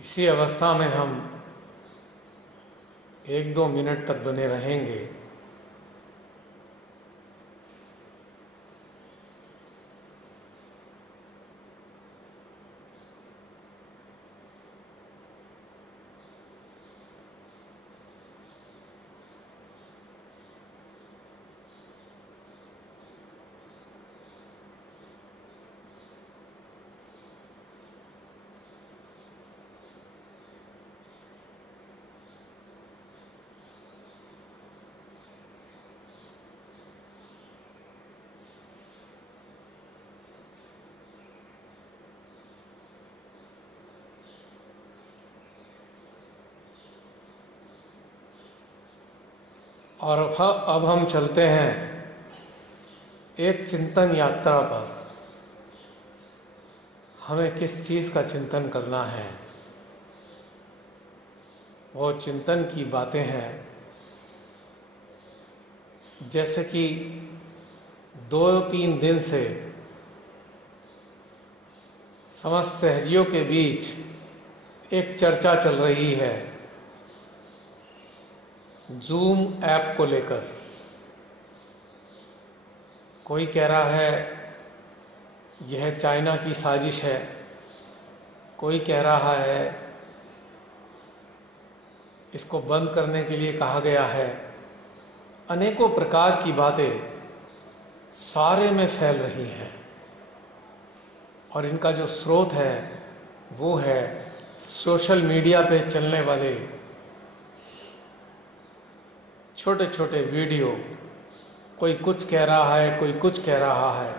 इसी अवस्था में हम 1-2 मिनट तक बने रहेंगे। और अब हम चलते हैं एक चिंतन यात्रा पर। हमें किस चीज़ का चिंतन करना है, वो चिंतन की बातें हैं। जैसे कि 2-3 दिन से समस्त सहजियों के बीच एक चर्चा चल रही है जूम ऐप को लेकर। कोई कह रहा है यह चाइना की साजिश है, कोई कह रहा है इसको बंद करने के लिए कहा गया है। अनेकों प्रकार की बातें सारे में फैल रही हैं और इनका जो स्रोत है वो है सोशल मीडिया पे चलने वाले छोटे छोटे वीडियो। कोई कुछ कह रहा है, कोई कुछ कह रहा है।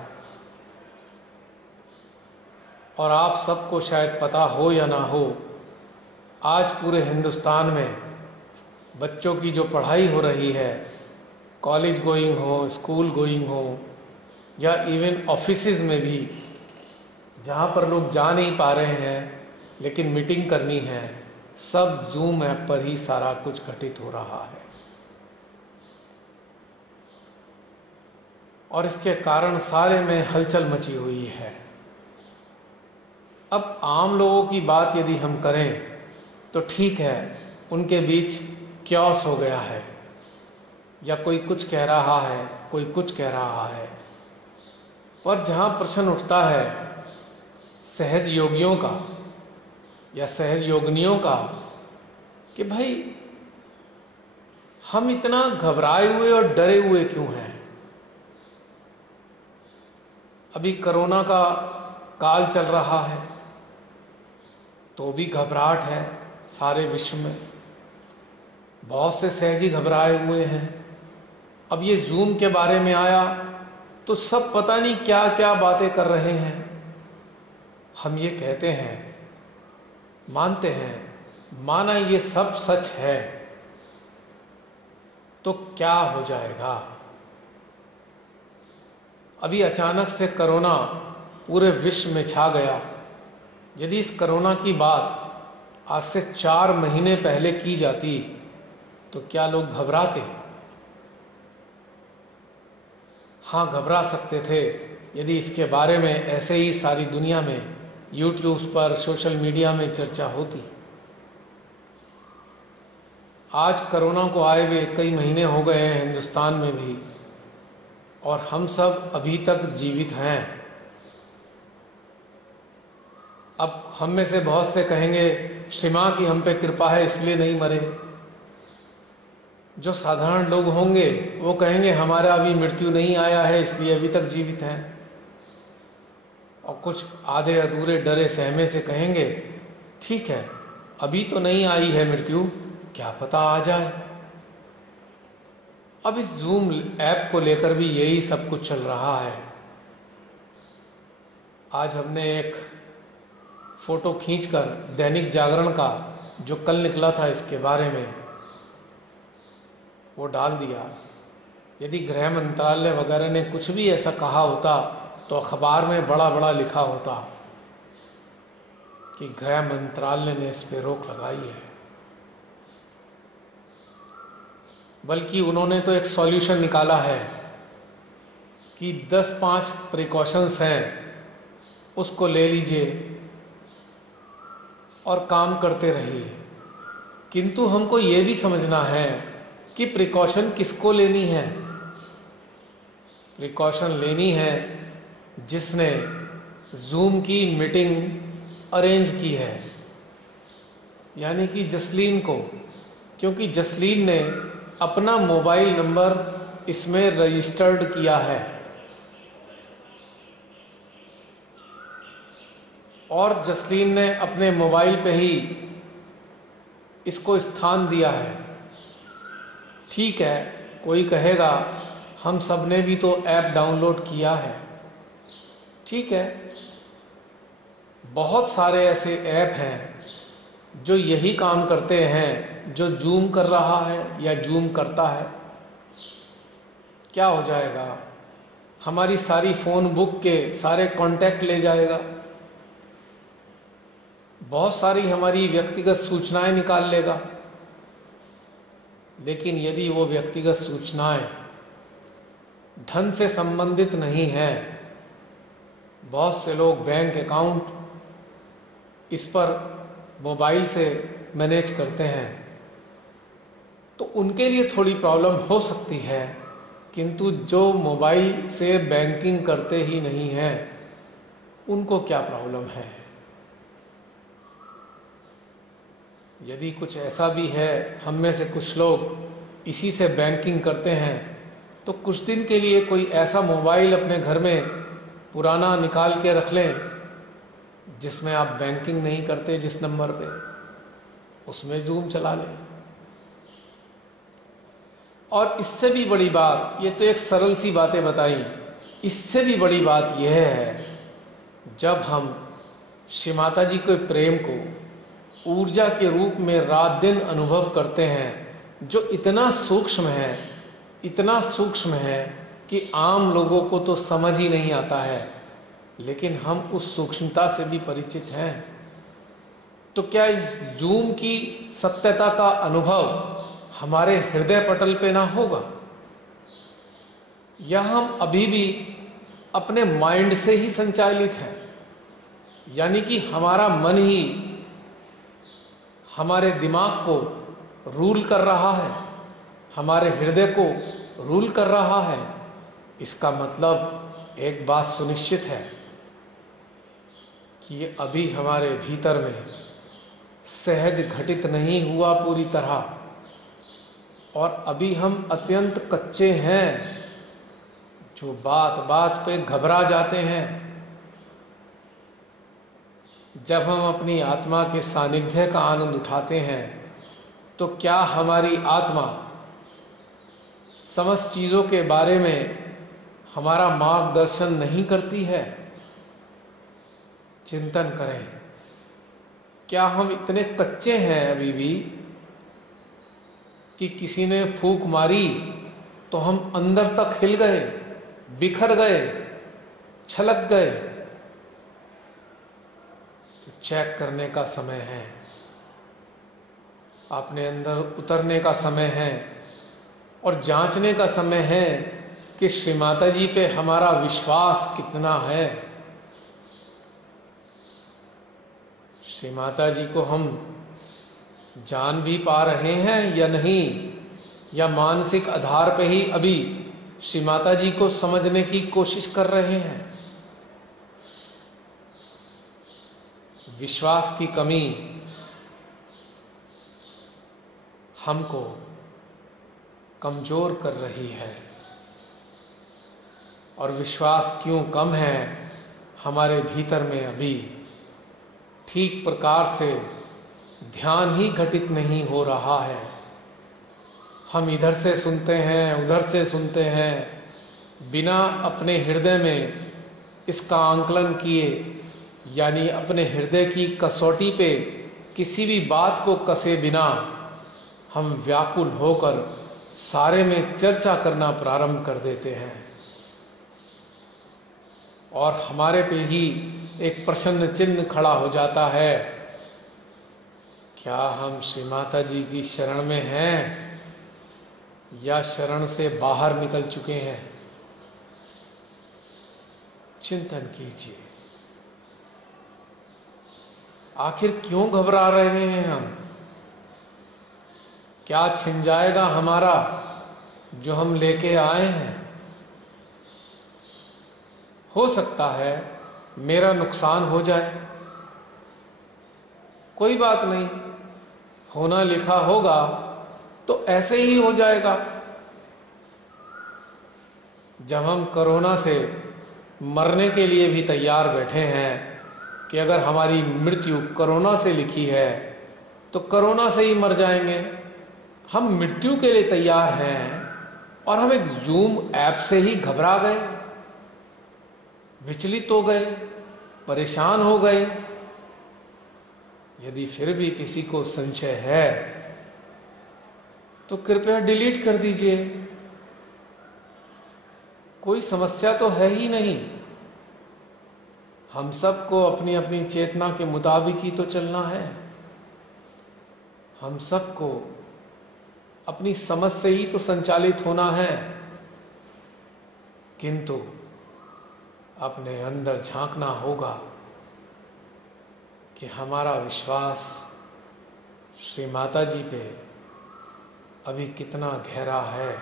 और आप सबको शायद पता हो या ना हो, आज पूरे हिंदुस्तान में बच्चों की जो पढ़ाई हो रही है, कॉलेज गोइंग हो, स्कूल गोइंग हो, या इवन ऑफिसेज में भी जहाँ पर लोग जा नहीं पा रहे हैं लेकिन मीटिंग करनी है, सब जूम ऐप पर ही सारा कुछ घटित हो रहा है। और इसके कारण सारे में हलचल मची हुई है। अब आम लोगों की बात यदि हम करें तो ठीक है, उनके बीच क्योस हो गया है, या कोई कुछ कह रहा है, कोई कुछ कह रहा है। पर जहाँ प्रश्न उठता है सहज योगियों का या सहज योगिनियों का कि भाई हम इतना घबराए हुए और डरे हुए क्यों हैं। अभी कोरोना का काल चल रहा है तो भी घबराहट है सारे विश्व में। बहुत से सहजी घबराए हुए हैं। अब ये जूम के बारे में आया तो सब पता नहीं क्या क्या बातें कर रहे हैं। हम ये कहते हैं, मानते हैं, माना ये सब सच है तो क्या हो जाएगा। अभी अचानक से कोरोना पूरे विश्व में छा गया। यदि इस कोरोना की बात आज से 4 महीने पहले की जाती तो क्या लोग घबराते? हाँ, घबरा सकते थे यदि इसके बारे में ऐसे ही सारी दुनिया में यूट्यूब पर, सोशल मीडिया में चर्चा होती। आज कोरोना को आए हुए कई महीने हो गए हैं हिंदुस्तान में भी, और हम सब अभी तक जीवित हैं। अब हम में से बहुत से कहेंगे श्री मां की हम पे कृपा है इसलिए नहीं मरे। जो साधारण लोग होंगे वो कहेंगे हमारा अभी मृत्यु नहीं आया है इसलिए अभी तक जीवित हैं। और कुछ आधे अधूरे डरे सहमे से कहेंगे ठीक है, अभी तो नहीं आई है मृत्यु, क्या पता आ जाए। अब इस जूम ऐप को लेकर भी यही सब कुछ चल रहा है। आज हमने एक फोटो खींचकर दैनिक जागरण का जो कल निकला था इसके बारे में वो डाल दिया। यदि गृह मंत्रालय वगैरह ने कुछ भी ऐसा कहा होता तो अखबार में बड़ा बड़ा लिखा होता कि गृह मंत्रालय ने इस पे रोक लगाई है। बल्कि उन्होंने तो एक सॉल्यूशन निकाला है कि 10-5 प्रिकॉशंस हैं उसको ले लीजिए। और काम करते रहिए, किंतु हमको ये भी समझना है कि प्रिकॉशन किसको लेनी है। प्रिकॉशन लेनी है जिसने जूम की मीटिंग अरेंज की है, यानी कि जसलीन को, क्योंकि जसलीन ने अपना मोबाइल नंबर इसमें रजिस्टर्ड किया है और जसलीन ने अपने मोबाइल पे ही इसको स्थान दिया है। ठीक है, कोई कहेगा हम सब ने भी तो ऐप डाउनलोड किया है। ठीक है, बहुत सारे ऐसे ऐप हैं जो यही काम करते हैं जो जूम कर रहा है या जूम करता है। क्या हो जाएगा, हमारी सारी फ़ोन बुक के सारे कॉन्टैक्ट ले जाएगा, बहुत सारी हमारी व्यक्तिगत सूचनाएं निकाल लेगा। लेकिन यदि वो व्यक्तिगत सूचनाएं धन से संबंधित नहीं है, बहुत से लोग बैंक अकाउंट इस पर मोबाइल से मैनेज करते हैं, तो उनके लिए थोड़ी प्रॉब्लम हो सकती है, किंतु जो मोबाइल से बैंकिंग करते ही नहीं हैं उनको क्या प्रॉब्लम है। यदि कुछ ऐसा भी है, हम में से कुछ लोग इसी से बैंकिंग करते हैं, तो कुछ दिन के लिए कोई ऐसा मोबाइल अपने घर में पुराना निकाल के रख लें जिसमें आप बैंकिंग नहीं करते, जिस नंबर पे, उसमें जूम चला लें। और इससे भी बड़ी बात, ये तो एक सरल सी बातें बताई, इससे भी बड़ी बात यह है, जब हम श्री माता जी के प्रेम को ऊर्जा के रूप में रात दिन अनुभव करते हैं, जो इतना सूक्ष्म है, इतना सूक्ष्म है कि आम लोगों को तो समझ ही नहीं आता है, लेकिन हम उस सूक्ष्मता से भी परिचित हैं, तो क्या इस जूम की सत्यता का अनुभव हमारे हृदय पटल पे ना होगा? या हम अभी भी अपने माइंड से ही संचालित हैं, यानी कि हमारा मन ही हमारे दिमाग को रूल कर रहा है, हमारे हृदय को रूल कर रहा है। इसका मतलब एक बात सुनिश्चित है कि ये अभी हमारे भीतर में सहज घटित नहीं हुआ पूरी तरह, और अभी हम अत्यंत कच्चे हैं, जो बात बात पे घबरा जाते हैं। जब हम अपनी आत्मा के सानिध्य का आनंद उठाते हैं, तो क्या हमारी आत्मा समस्त चीज़ों के बारे में हमारा मार्गदर्शन नहीं करती है? चिंतन करें, क्या हम इतने कच्चे हैं अभी भी कि किसी ने फूंक मारी तो हम अंदर तक हिल गए, बिखर गए, छलक गए? तो चेक करने का समय है, अपने अंदर उतरने का समय है और जांचने का समय है कि श्री माता जी पे हमारा विश्वास कितना है। श्री माता जी को हम जान भी पा रहे हैं या नहीं, या मानसिक आधार पे ही अभी श्री माता जी को समझने की कोशिश कर रहे हैं। विश्वास की कमी हमको कमजोर कर रही है, और विश्वास क्यों कम है हमारे भीतर में? अभी ठीक प्रकार से ध्यान ही घटित नहीं हो रहा है। हम इधर से सुनते हैं, उधर से सुनते हैं, बिना अपने हृदय में इसका आंकलन किए, यानी अपने हृदय की कसौटी पे किसी भी बात को कसे बिना हम व्याकुल होकर सारे में चर्चा करना प्रारंभ कर देते हैं, और हमारे पे ही एक प्रश्न चिन्ह खड़ा हो जाता है, क्या हम श्री माता जी की शरण में हैं या शरण से बाहर निकल चुके हैं? चिंतन कीजिए। आखिर क्यों घबरा रहे हैं हम? क्या छिन जाएगा हमारा जो हम लेके आए हैं? हो सकता है मेरा नुकसान हो जाए, कोई बात नहीं, होना लिखा होगा तो ऐसे ही हो जाएगा। जब हम कोरोना से मरने के लिए भी तैयार बैठे हैं कि अगर हमारी मृत्यु कोरोना से लिखी है तो कोरोना से ही मर जाएंगे, हम मृत्यु के लिए तैयार हैं और हम एक जूम ऐप से ही घबरा गए, विचलित हो गए, परेशान हो गए। यदि फिर भी किसी को संशय है तो कृपया डिलीट कर दीजिए, कोई समस्या तो है ही नहीं। हम सबको अपनी अपनी चेतना के मुताबिक ही तो चलना है। हम सबको अपनी समझ से ही तो संचालित होना है, किंतु अपने अंदर झांकना होगा कि हमारा विश्वास श्री माता जी पे अभी कितना गहरा है।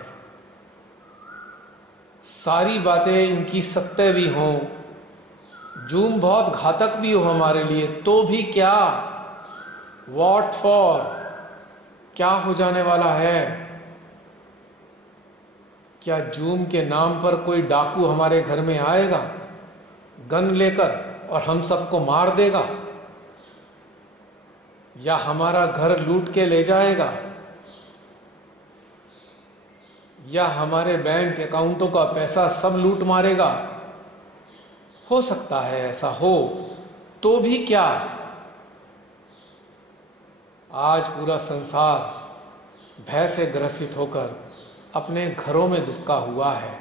सारी बातें इनकी सत्य भी हों, जूम बहुत घातक भी हो हमारे लिए, तो भी क्या, वॉट फॉर, क्या हो जाने वाला है? क्या जूम के नाम पर कोई डाकू हमारे घर में आएगा गन लेकर और हम सबको मार देगा, या हमारा घर लूट के ले जाएगा, या हमारे बैंक अकाउंटों का पैसा सब लूट मारेगा? हो सकता है ऐसा हो, तो भी क्या, आज पूरा संसार भय से ग्रसित होकर अपने घरों में दुबका हुआ है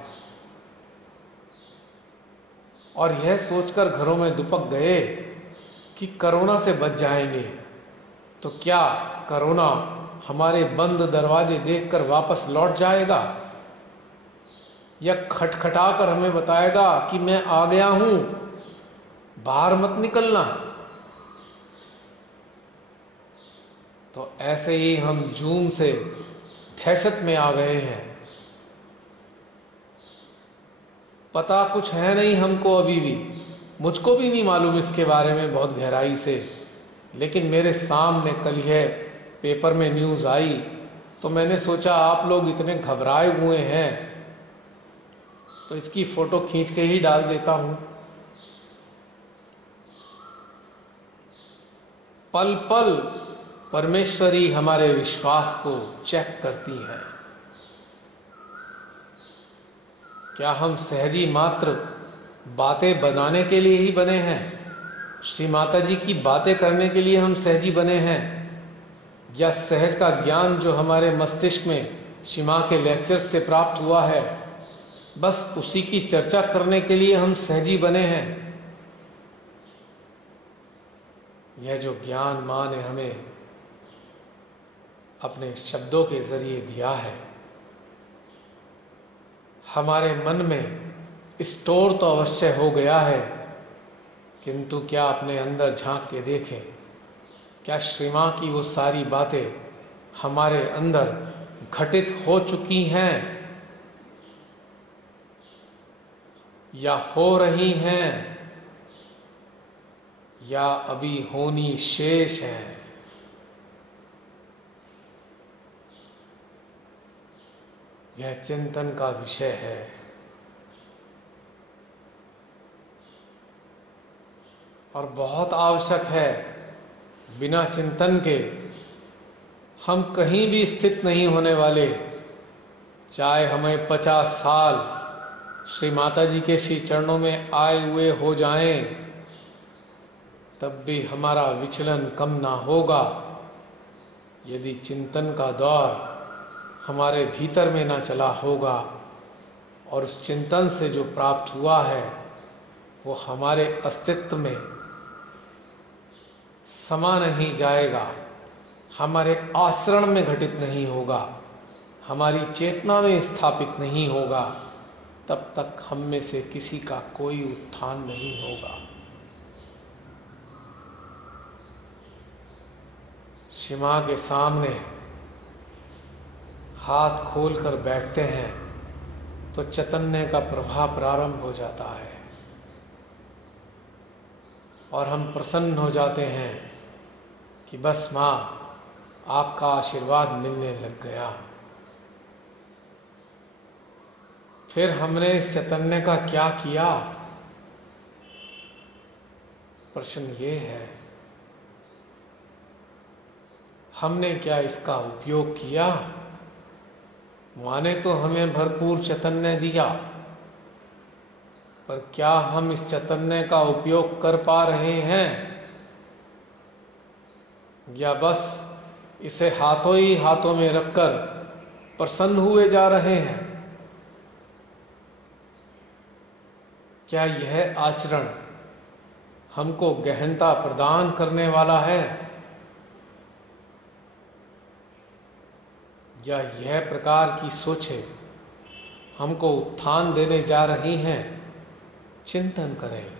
और यह सोचकर घरों में दुबक गए कि कोरोना से बच जाएंगे। तो क्या कोरोना हमारे बंद दरवाजे देखकर वापस लौट जाएगा, या खटखटाकर हमें बताएगा कि मैं आ गया हूं, बाहर मत निकलना? तो ऐसे ही हम जूम से दहशत में आ गए हैं। पता कुछ है नहीं हमको, अभी भी मुझको भी नहीं मालूम इसके बारे में बहुत गहराई से, लेकिन मेरे सामने कल यह पेपर में न्यूज़ आई तो मैंने सोचा आप लोग इतने घबराए हुए हैं तो इसकी फोटो खींच के ही डाल देता हूं। पल पल परमेश्वरी हमारे विश्वास को चेक करती है। क्या हम सहजी मात्र बातें बनाने के लिए ही बने हैं? श्री माता जी की बातें करने के लिए हम सहजी बने हैं, या सहज का ज्ञान जो हमारे मस्तिष्क में श्री मां के लेक्चर से प्राप्त हुआ है, बस उसी की चर्चा करने के लिए हम सहजी बने हैं? यह जो ज्ञान मां ने हमें अपने शब्दों के जरिए दिया है, हमारे मन में स्टोर तो अवश्य हो गया है, किंतु क्या अपने अंदर झांक के देखें, क्या श्री मां की वो सारी बातें हमारे अंदर घटित हो चुकी हैं या हो रही हैं, या अभी होनी शेष है? यह चिंतन का विषय है। और बहुत आवश्यक है, बिना चिंतन के हम कहीं भी स्थित नहीं होने वाले। चाहे हमें 50 साल श्री माता जी के श्री चरणों में आए हुए हो जाएं, तब भी हमारा विचलन कम ना होगा यदि चिंतन का दौर हमारे भीतर में ना चला होगा, और उस चिंतन से जो प्राप्त हुआ है वो हमारे अस्तित्व में समा नहीं जाएगा, हमारे आचरण में घटित नहीं होगा, हमारी चेतना में स्थापित नहीं होगा, तब तक हम में से किसी का कोई उत्थान नहीं होगा। शिमा के सामने हाथ खोलकर बैठते हैं तो चैतन्य का प्रभाव प्रारंभ हो जाता है और हम प्रसन्न हो जाते हैं कि बस माँ आपका आशीर्वाद मिलने लग गया। फिर हमने इस चैतन्य का क्या किया? प्रश्न ये है, हमने क्या इसका उपयोग किया? माँ ने तो हमें भरपूर चैतन्य दिया, पर क्या हम इस चैतन्य का उपयोग कर पा रहे हैं, या बस इसे हाथों ही हाथों में रखकर प्रसन्न हुए जा रहे हैं? क्या यह आचरण हमको गहनता प्रदान करने वाला है, या यह प्रकार की सोचें हमको उत्थान देने जा रही हैं? चिंतन करें।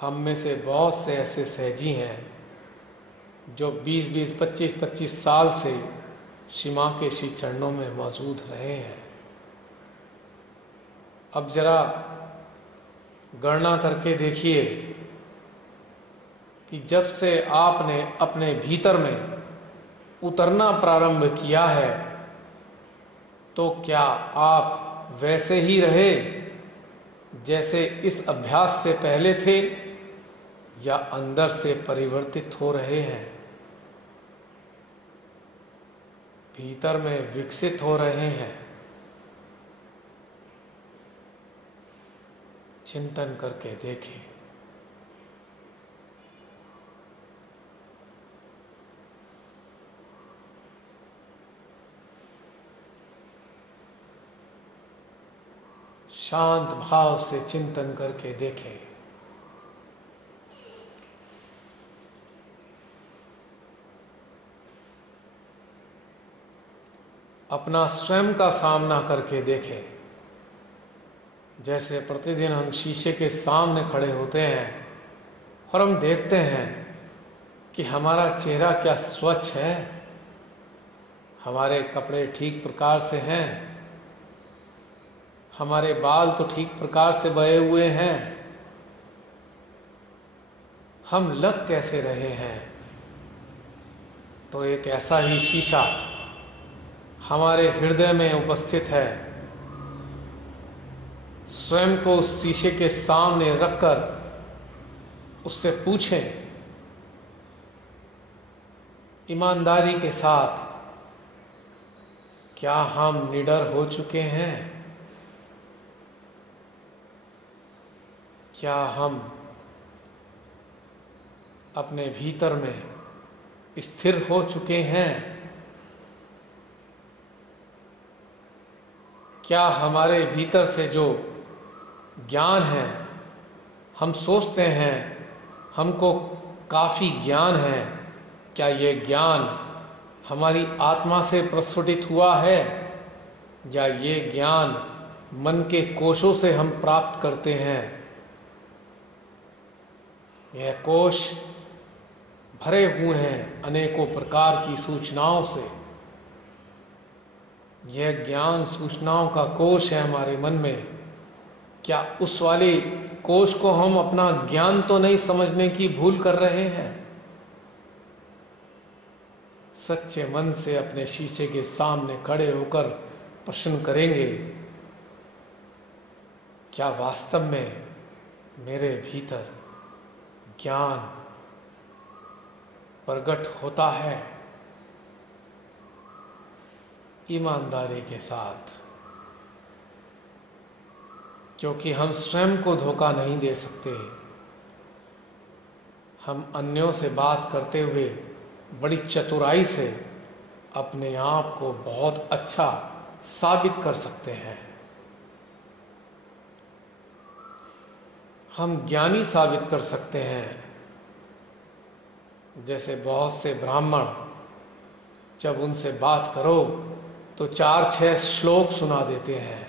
हम में से बहुत से ऐसे सहजी हैं जो 20-20, 25-25 साल से शिमा के श्री चरणों में मौजूद रहे हैं। अब जरा गणना करके देखिए कि जब से आपने अपने भीतर में उतरना प्रारंभ किया है, तो क्या आप वैसे ही रहे जैसे इस अभ्यास से पहले थे, या अंदर से परिवर्तित हो रहे हैं, भीतर में विकसित हो रहे हैं? चिंतन करके देखें। शांत भाव से चिंतन करके देखें। अपना स्वयं का सामना करके देखें। जैसे प्रतिदिन हम शीशे के सामने खड़े होते हैं और हम देखते हैं कि हमारा चेहरा क्या स्वच्छ है, हमारे कपड़े ठीक प्रकार से हैं, हमारे बाल तो ठीक प्रकार से बहे हुए हैं, हम लग कैसे रहे हैं। तो एक ऐसा ही शीशा हमारे हृदय में उपस्थित है। स्वयं को उस शीशे के सामने रखकर उससे पूछें ईमानदारी के साथ, क्या हम निडर हो चुके हैं? क्या हम अपने भीतर में स्थिर हो चुके हैं? क्या हमारे भीतर से जो ज्ञान है, हम सोचते हैं हमको काफ़ी ज्ञान है, क्या ये ज्ञान हमारी आत्मा से प्रस्फुटित हुआ है, या ये ज्ञान मन के कोशों से हम प्राप्त करते हैं? यह कोश भरे हुए हैं अनेकों प्रकार की सूचनाओं से। यह ज्ञान सूचनाओं का कोश है हमारे मन में। क्या उस वाले कोश को हम अपना ज्ञान तो नहीं समझने की भूल कर रहे हैं? सच्चे मन से अपने शीशे के सामने खड़े होकर प्रश्न करेंगे, क्या वास्तव में मेरे भीतर ज्ञान प्रकट होता है? ईमानदारी के साथ, क्योंकि हम स्वयं को धोखा नहीं दे सकते। हम अन्यों से बात करते हुए बड़ी चतुराई से अपने आप को बहुत अच्छा साबित कर सकते हैं। हम ज्ञानी साबित कर सकते हैं। जैसे बहुत से ब्राह्मण, जब उनसे बात करो तो 4-6 श्लोक सुना देते हैं,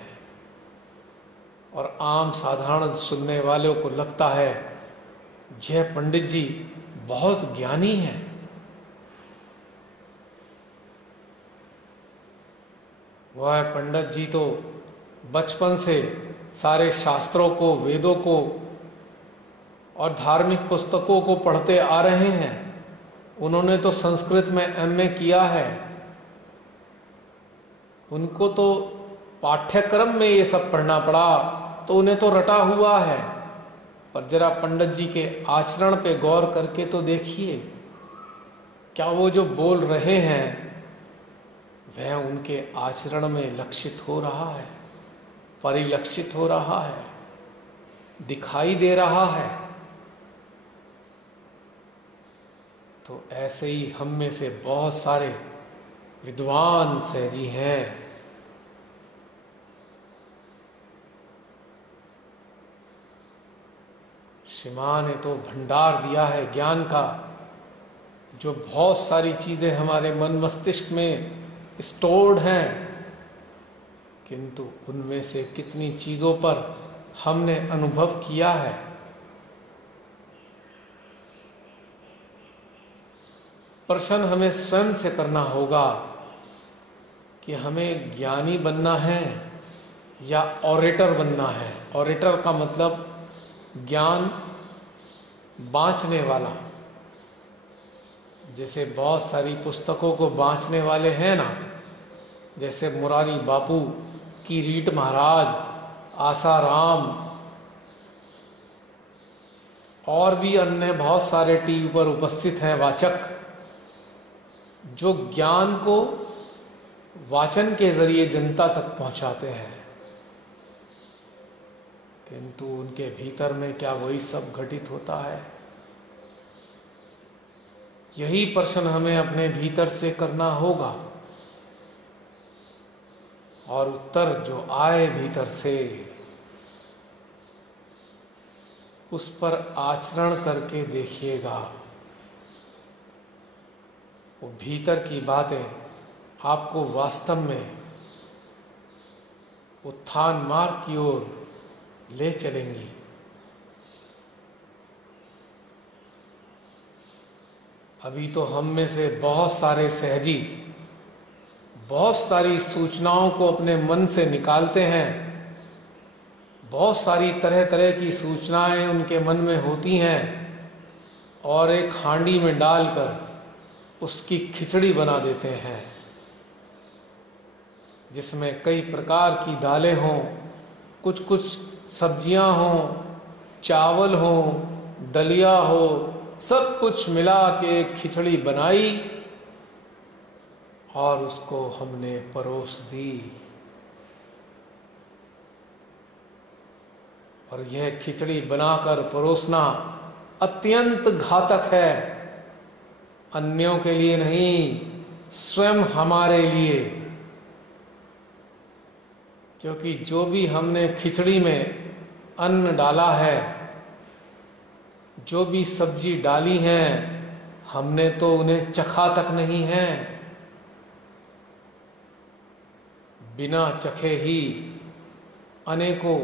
और आम साधारण सुनने वालों को लगता है यह पंडित जी बहुत ज्ञानी हैं। वह पंडित जी तो बचपन से सारे शास्त्रों को, वेदों को और धार्मिक पुस्तकों को पढ़ते आ रहे हैं। उन्होंने तो संस्कृत में एमए किया है। उनको तो पाठ्यक्रम में ये सब पढ़ना पड़ा, तो उन्हें तो रटा हुआ है। पर जरा पंडित जी के आचरण पे गौर करके तो देखिए, क्या वो जो बोल रहे हैं वह उनके आचरण में लक्षित हो रहा है, परिलक्षित हो रहा है, दिखाई दे रहा है। तो ऐसे ही हम में से बहुत सारे विद्वान सहजी हैं। श्री मां ने तो भंडार दिया है ज्ञान का, जो बहुत सारी चीजें हमारे मन मस्तिष्क में स्टोर्ड हैं, किंतु उनमें से कितनी चीजों पर हमने अनुभव किया है। प्रश्न हमें स्वयं से करना होगा कि हमें ज्ञानी बनना है या ऑरेटर बनना है। ऑरेटर का मतलब ज्ञान बांचने वाला। जैसे बहुत सारी पुस्तकों को बांचने वाले हैं ना, जैसे मुरारी बापू, किरीट महाराज, आसाराम और भी अन्य बहुत सारे टीवी पर उपस्थित हैं वाचक, जो ज्ञान को वाचन के जरिए जनता तक पहुंचाते हैं। किंतु उनके भीतर में क्या वही सब घटित होता है? यही प्रश्न हमें अपने भीतर से करना होगा, और उत्तर जो आए भीतर से उस पर आचरण करके देखिएगा। वो भीतर की बातें आपको वास्तव में उत्थान मार्ग की ओर ले चलेंगी। अभी तो हम में से बहुत सारे सहजी बहुत सारी सूचनाओं को अपने मन से निकालते हैं। बहुत सारी तरह तरह की सूचनाएं उनके मन में होती हैं और एक हांडी में डालकर उसकी खिचड़ी बना देते हैं, जिसमें कई प्रकार की दालें हों, कुछ कुछ सब्जियां हों, चावल हों, दलिया हो, सब कुछ मिला के खिचड़ी बनाई और उसको हमने परोस दी। और यह खिचड़ी बनाकर परोसना अत्यंत घातक है, अन्यों के लिए नहीं, स्वयं हमारे लिए। क्योंकि जो भी हमने खिचड़ी में अन्न डाला है, जो भी सब्जी डाली है, हमने तो उन्हें चखा तक नहीं है। बिना चखे ही अनेकों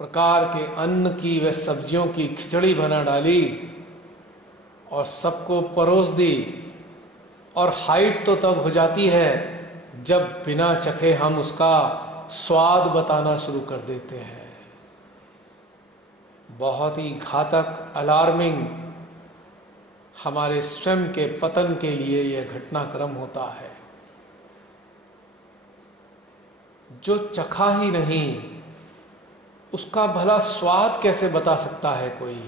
प्रकार के अन्न की व सब्जियों की खिचड़ी बना डाली और सबको परोस दी। और हाइट तो तब हो जाती है जब बिना चखे हम उसका स्वाद बताना शुरू कर देते हैं। बहुत ही घातक, अलार्मिंग, हमारे स्वयं के पतन के लिए यह घटनाक्रम होता है। जो चखा ही नहीं, उसका भला स्वाद कैसे बता सकता है कोई?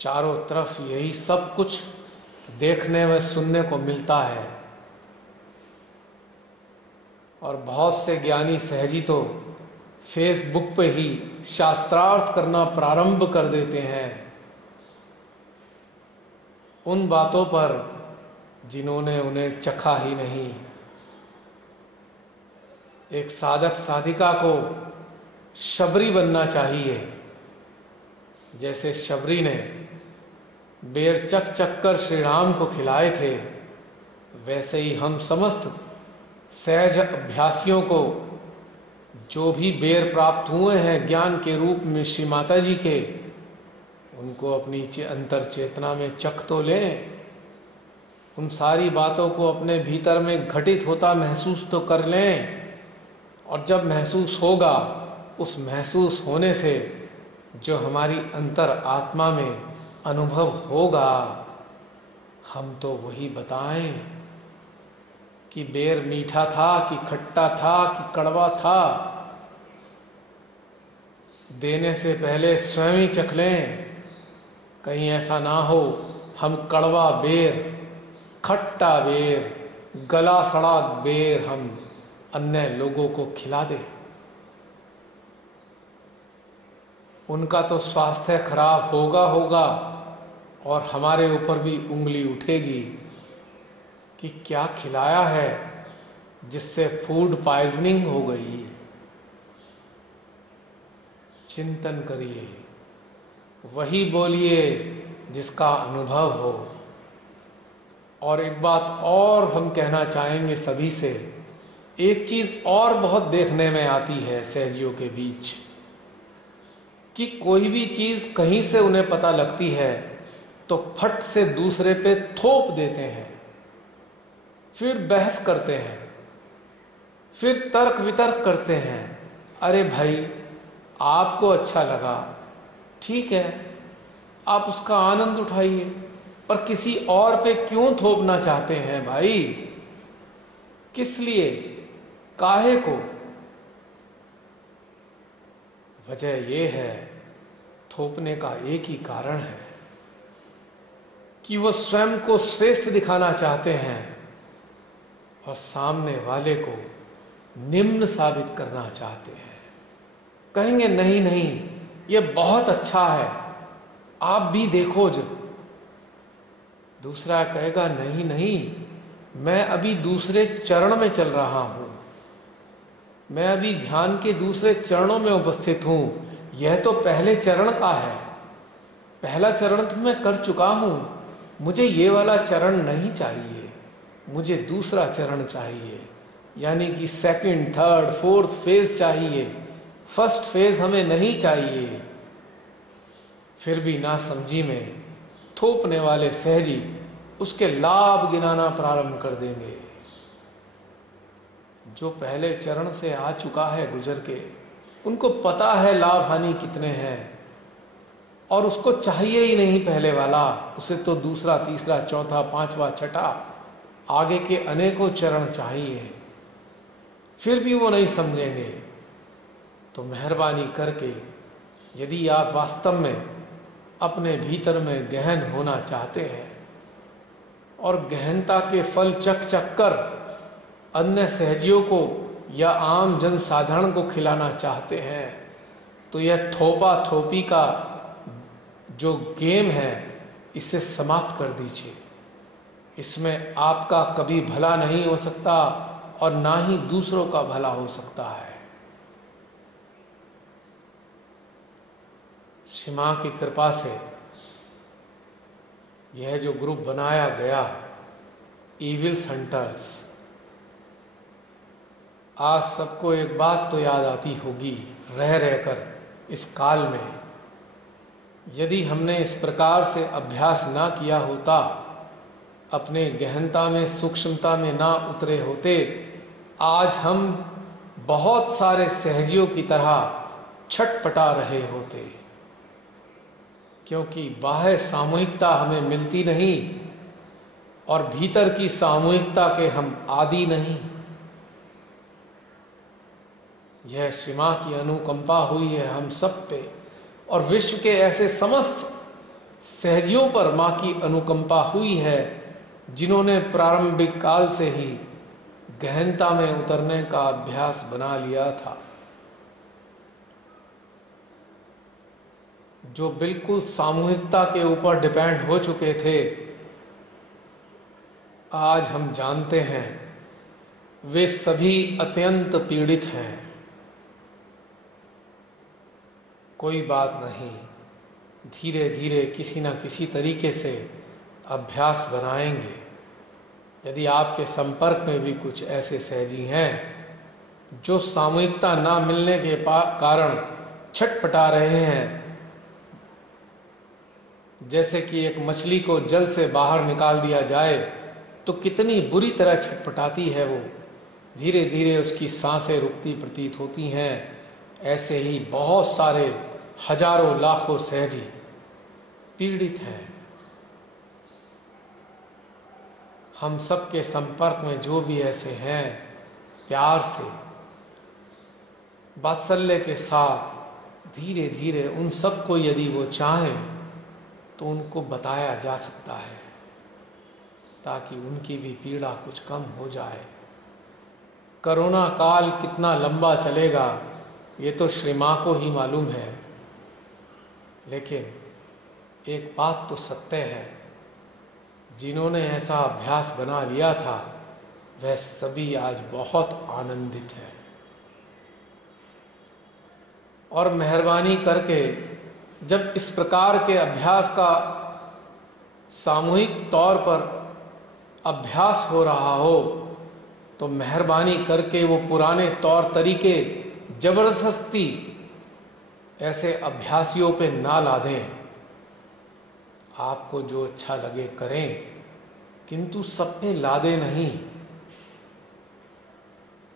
चारों तरफ यही सब कुछ देखने व सुनने को मिलता है। और बहुत से ज्ञानी सहजी तो फेसबुक पे ही शास्त्रार्थ करना प्रारंभ कर देते हैं उन बातों पर जिन्होंने उन्हें चखा ही नहीं। एक साधक साधिका को शबरी बनना चाहिए। जैसे शबरी ने बेर चक चक कर श्री राम को खिलाए थे, वैसे ही हम समस्त सहज अभ्यासियों को जो भी बेर प्राप्त हुए हैं ज्ञान के रूप में श्री माता जी के, उनको अपनी अंतर चेतना में चख तो लें, उन सारी बातों को अपने भीतर में घटित होता महसूस तो कर लें। और जब महसूस होगा, उस महसूस होने से जो हमारी अंतर आत्मा में अनुभव होगा, हम तो वही बताएं कि बेर मीठा था कि खट्टा था कि कड़वा था। देने से पहले स्वयं ही चख लें, कहीं ऐसा ना हो हम कड़वा बेर, खट्टा बेर, गला सड़ा बेर हम अन्य लोगों को खिला दें। उनका तो स्वास्थ्य खराब होगा और हमारे ऊपर भी उंगली उठेगी कि क्या खिलाया है जिससे फूड पॉइजनिंग हो गई। चिंतन करिए, वही बोलिए जिसका अनुभव हो। और एक बात और हम कहना चाहेंगे सभी से, एक चीज और बहुत देखने में आती है सहजियों के बीच, कि कोई भी चीज कहीं से उन्हें पता लगती है तो फट से दूसरे पे थोप देते हैं, फिर बहस करते हैं, फिर तर्क वितर्क करते हैं। अरे भाई, आपको अच्छा लगा, ठीक है, आप उसका आनंद उठाइए, पर किसी और पे क्यों थोपना चाहते हैं भाई? किस लिए, काहे को? वजह यह है, थोपने का एक ही कारण है कि वो स्वयं को श्रेष्ठ दिखाना चाहते हैं और सामने वाले को निम्न साबित करना चाहते हैं। कहेंगे नहीं नहीं, ये बहुत अच्छा है, आप भी देखो जो। दूसरा कहेगा नहीं नहीं, मैं अभी दूसरे चरण में चल रहा हूं, मैं अभी ध्यान के दूसरे चरणों में उपस्थित हूं, यह तो पहले चरण का है, पहला चरण तो मैं कर चुका हूं, मुझे ये वाला चरण नहीं चाहिए, मुझे दूसरा चरण चाहिए, यानी कि सेकंड, थर्ड, फोर्थ फेज चाहिए, फर्स्ट फेज हमें नहीं चाहिए। फिर भी ना समझी में थोपने वाले सहजी उसके लाभ गिनाना प्रारंभ कर देंगे। जो पहले चरण से आ चुका है गुजर के, उनको पता है लाभ हानि कितने हैं, और उसको चाहिए ही नहीं पहले वाला, उसे तो दूसरा, तीसरा, चौथा, पांचवा, छठा, आगे के अनेकों चरण चाहिए। फिर भी वो नहीं समझेंगे। तो मेहरबानी करके, यदि आप वास्तव में अपने भीतर में गहन होना चाहते हैं और गहनता के फल चख चख कर अन्य सहजियों को या आम जन साधारण को खिलाना चाहते हैं, तो यह थोपा थोपी का जो गेम है, इसे समाप्त कर दीजिए। इसमें आपका कभी भला नहीं हो सकता और ना ही दूसरों का भला हो सकता है। श्री मां की कृपा से यह जो ग्रुप बनाया गया, इविल्स हंटर्स, आज सबको एक बात तो याद आती होगी रह रहकर इस काल में, यदि हमने इस प्रकार से अभ्यास ना किया होता, अपने गहनता में, सूक्ष्मता में ना उतरे होते, आज हम बहुत सारे सहजियों की तरह छटपटा रहे होते, क्योंकि बाह्य सामूहिकता हमें मिलती नहीं और भीतर की सामूहिकता के हम आदी नहीं। यह श्री मां की अनुकंपा हुई है हम सब पे, और विश्व के ऐसे समस्त सहजियों पर मां की अनुकंपा हुई है जिन्होंने प्रारंभिक काल से ही गहनता में उतरने का अभ्यास बना लिया था, जो बिल्कुल सामूहिकता के ऊपर डिपेंड हो चुके थे। आज हम जानते हैं वे सभी अत्यंत पीड़ित हैं। कोई बात नहीं, धीरे धीरे किसी न किसी तरीके से अभ्यास बनाएंगे। यदि आपके संपर्क में भी कुछ ऐसे सहजी हैं जो सामूहिकता ना मिलने के कारण छटपटा रहे हैं, जैसे कि एक मछली को जल से बाहर निकाल दिया जाए तो कितनी बुरी तरह छटपटाती है वो, धीरे धीरे उसकी सांसें रुकती प्रतीत होती हैं। ऐसे ही बहुत सारे हजारों लाखों सहजी पीड़ित हैं। हम सब के संपर्क में जो भी ऐसे हैं, प्यार से वात्सल्य के साथ धीरे धीरे उन सबको यदि वो चाहें तो उनको बताया जा सकता है, ताकि उनकी भी पीड़ा कुछ कम हो जाए। कोरोना काल कितना लंबा चलेगा ये तो श्री माँ को ही मालूम है, लेकिन एक बात तो सत्य है, जिन्होंने ऐसा अभ्यास बना लिया था वह सभी आज बहुत आनंदित हैं। और मेहरबानी करके जब इस प्रकार के अभ्यास का सामूहिक तौर पर अभ्यास हो रहा हो तो मेहरबानी करके वो पुराने तौर तरीके जबरदस्ती ऐसे अभ्यासियों पे ना लादें। आपको जो अच्छा लगे करें, किंतु सब पे लादे नहीं।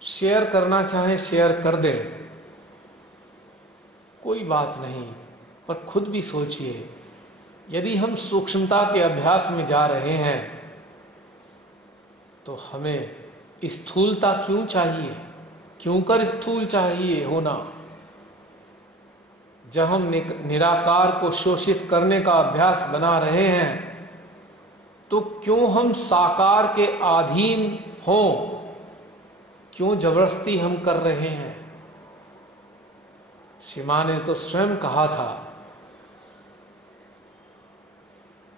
शेयर करना चाहे शेयर कर दें, कोई बात नहीं, पर खुद भी सोचिए, यदि हम सूक्ष्मता के अभ्यास में जा रहे हैं तो हमें स्थूलता क्यों चाहिए, क्यों कर स्थूल चाहिए होना। जब हम निराकार को शोषित करने का अभ्यास बना रहे हैं तो क्यों हम साकार के अधीन हों, क्यों जबरदस्ती हम कर रहे हैं। श्री मां ने तो स्वयं कहा था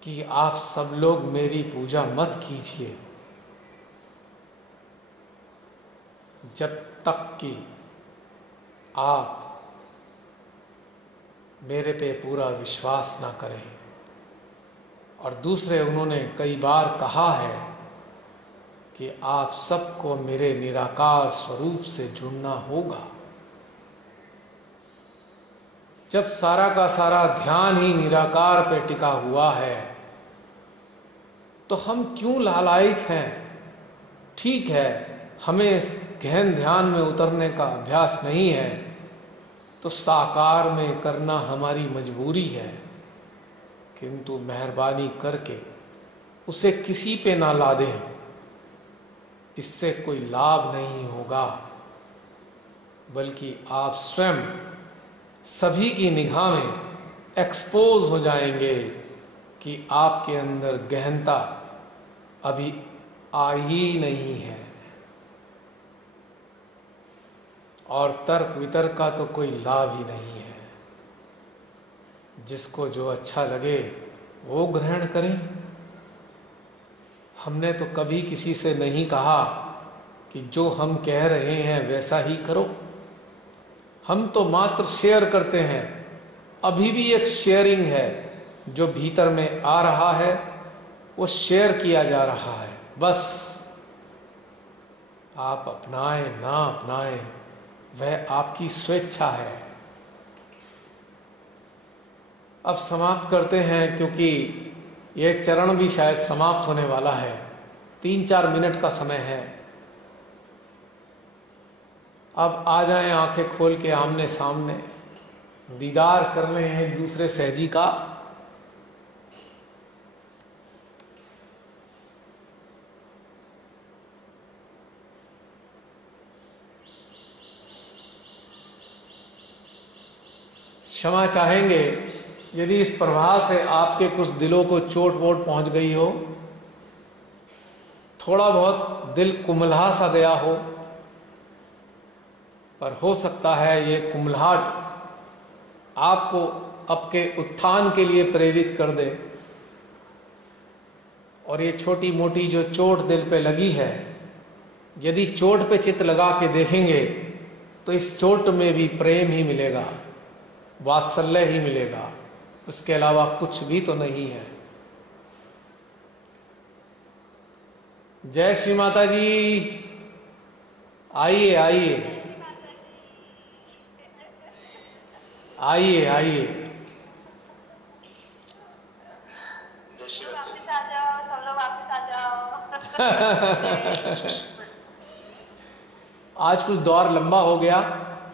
कि आप सब लोग मेरी पूजा मत कीजिए जब तक कि आप मेरे पे पूरा विश्वास ना करें। और दूसरे उन्होंने कई बार कहा है कि आप सबको मेरे निराकार स्वरूप से जुड़ना होगा। जब सारा का सारा ध्यान ही निराकार पे टिका हुआ है तो हम क्यों लालायित हैं। ठीक है, हमें गहन ध्यान में उतरने का अभ्यास नहीं है तो साकार में करना हमारी मजबूरी है, किंतु मेहरबानी करके उसे किसी पे ना ला दें, इससे कोई लाभ नहीं होगा, बल्कि आप स्वयं सभी की निगाह में एक्सपोज हो जाएंगे कि आपके अंदर गहनता अभी आई ही नहीं है। और तर्क वितर्क का तो कोई लाभ ही नहीं है। जिसको जो अच्छा लगे वो ग्रहण करें। हमने तो कभी किसी से नहीं कहा कि जो हम कह रहे हैं वैसा ही करो। हम तो मात्र शेयर करते हैं। अभी भी एक शेयरिंग है जो भीतर में आ रहा है, वो शेयर किया जा रहा है। बस आप अपनाएं ना अपनाएं वह आपकी स्वेच्छा है। अब समाप्त करते हैं, क्योंकि यह चरण भी शायद समाप्त होने वाला है। 3-4 मिनट का समय है। अब आ जाएं आंखें खोल के आमने सामने, दीदार कर रहे हैं एक दूसरे सहजी का। क्षमा चाहेंगे यदि इस प्रवाह से आपके कुछ दिलों को चोट वोट पहुंच गई हो, थोड़ा बहुत दिल कुम्हला सा गया हो, पर हो सकता है ये कुम्हलाहट आपको आपके उत्थान के लिए प्रेरित कर दे। और ये छोटी मोटी जो चोट दिल पे लगी है, यदि चोट पे चित्त लगा के देखेंगे तो इस चोट में भी प्रेम ही मिलेगा, वात्सल्य ही मिलेगा, उसके अलावा कुछ भी तो नहीं है। जय श्री माता जी। आइए आइए आइए आइए। आज कुछ दौर लंबा हो गया,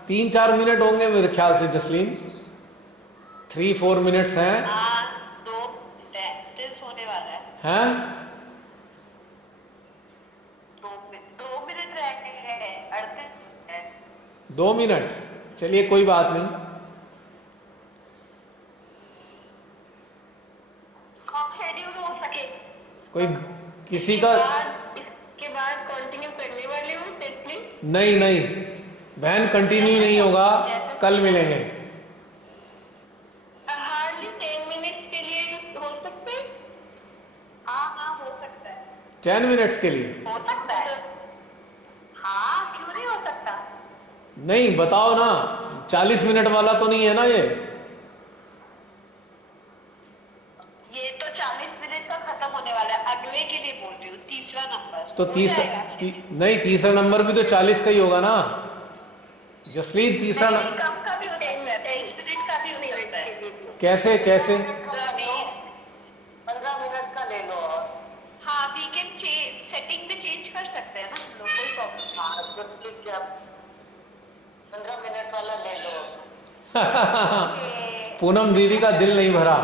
3-4 मिनट होंगे मेरे ख्याल से जसलीन, 3-4 मिनट्स हैं। हाँ, 2:33 होने वाला है। हैं? 2 मिनट रह गए हैं, 38 है। 2 मिनट, चलिए कोई बात नहीं। शेड्यूल हो सके कोई किसी का इसके बाद कंटिन्यू करने वाले हो सेटलिंग। नहीं नहीं बहन, कंटिन्यू नहीं होगा, कल मिलेंगे। हार्डली 10 मिनट के लिए हो सकते हैं। हाँ हाँ, हो सकता है। 10 मिनट्स के लिए हो सकता है, हाँ क्यों नहीं हो सकता। नहीं, बताओ ना, 40 मिनट वाला तो नहीं है ना ये तो 40 मिनट का खत्म होने वाला है, अगले के लिए बोल रही हूँ, तीसरा नंबर तो हो तीसरा जाएगा। नहीं, तीसरा नंबर भी तो 40 का ही होगा ना जसलीन। तीसरा नहीं, कम का भी हो सकता है, 23 मिनट का भी हो सकता है। कैसे कैसे? 15 मिनट का ले लो। हाँ, वी कैन चेंज, सेटिंग में चेंज कर सकते हैं ना हम लोग, कोई प्रॉब्लम। हाँ तो ठीक है, 15 मिनट वाला ले लो। पूनम दीदी का दिल नहीं भरा।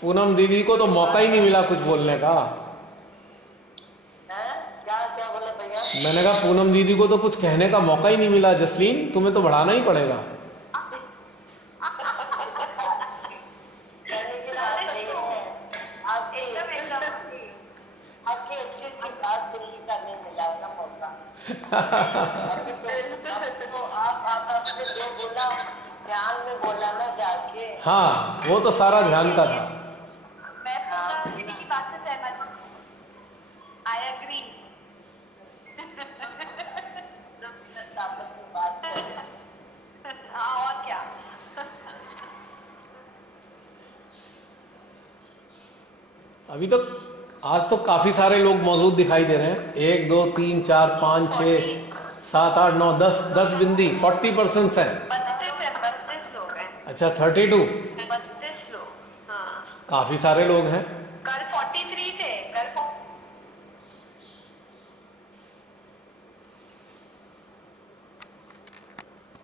पूनम दीदी को तो मौका ही नहीं मिला कुछ बोलने का। क्या क्या बोला भैया? मैंने कहा पूनम दीदी को तो कुछ कहने का मौका ही नहीं मिला। जसलीन, तुम्हें तो बढ़ाना ही पड़ेगा। आपकी अच्छी अच्छी बात सुनने का नहीं मिला ना मौका। तो आपने जो बोला ध्यान में बोला ना जाके। हाँ, वो तो सारा ध्यान का था। मैं दीदी की बात से सहमत हूँ। I agree. आपस में बात करें। हाँ, और क्या। अभी तो आज तो काफी सारे लोग मौजूद दिखाई दे रहे हैं। 1 2 3 4 5 6 7 8 9 10 10 बिंदी 40% है। 32 लोग हैं। अच्छा, 32। 32 लोग, हाँ। काफी सारे लोग हैं।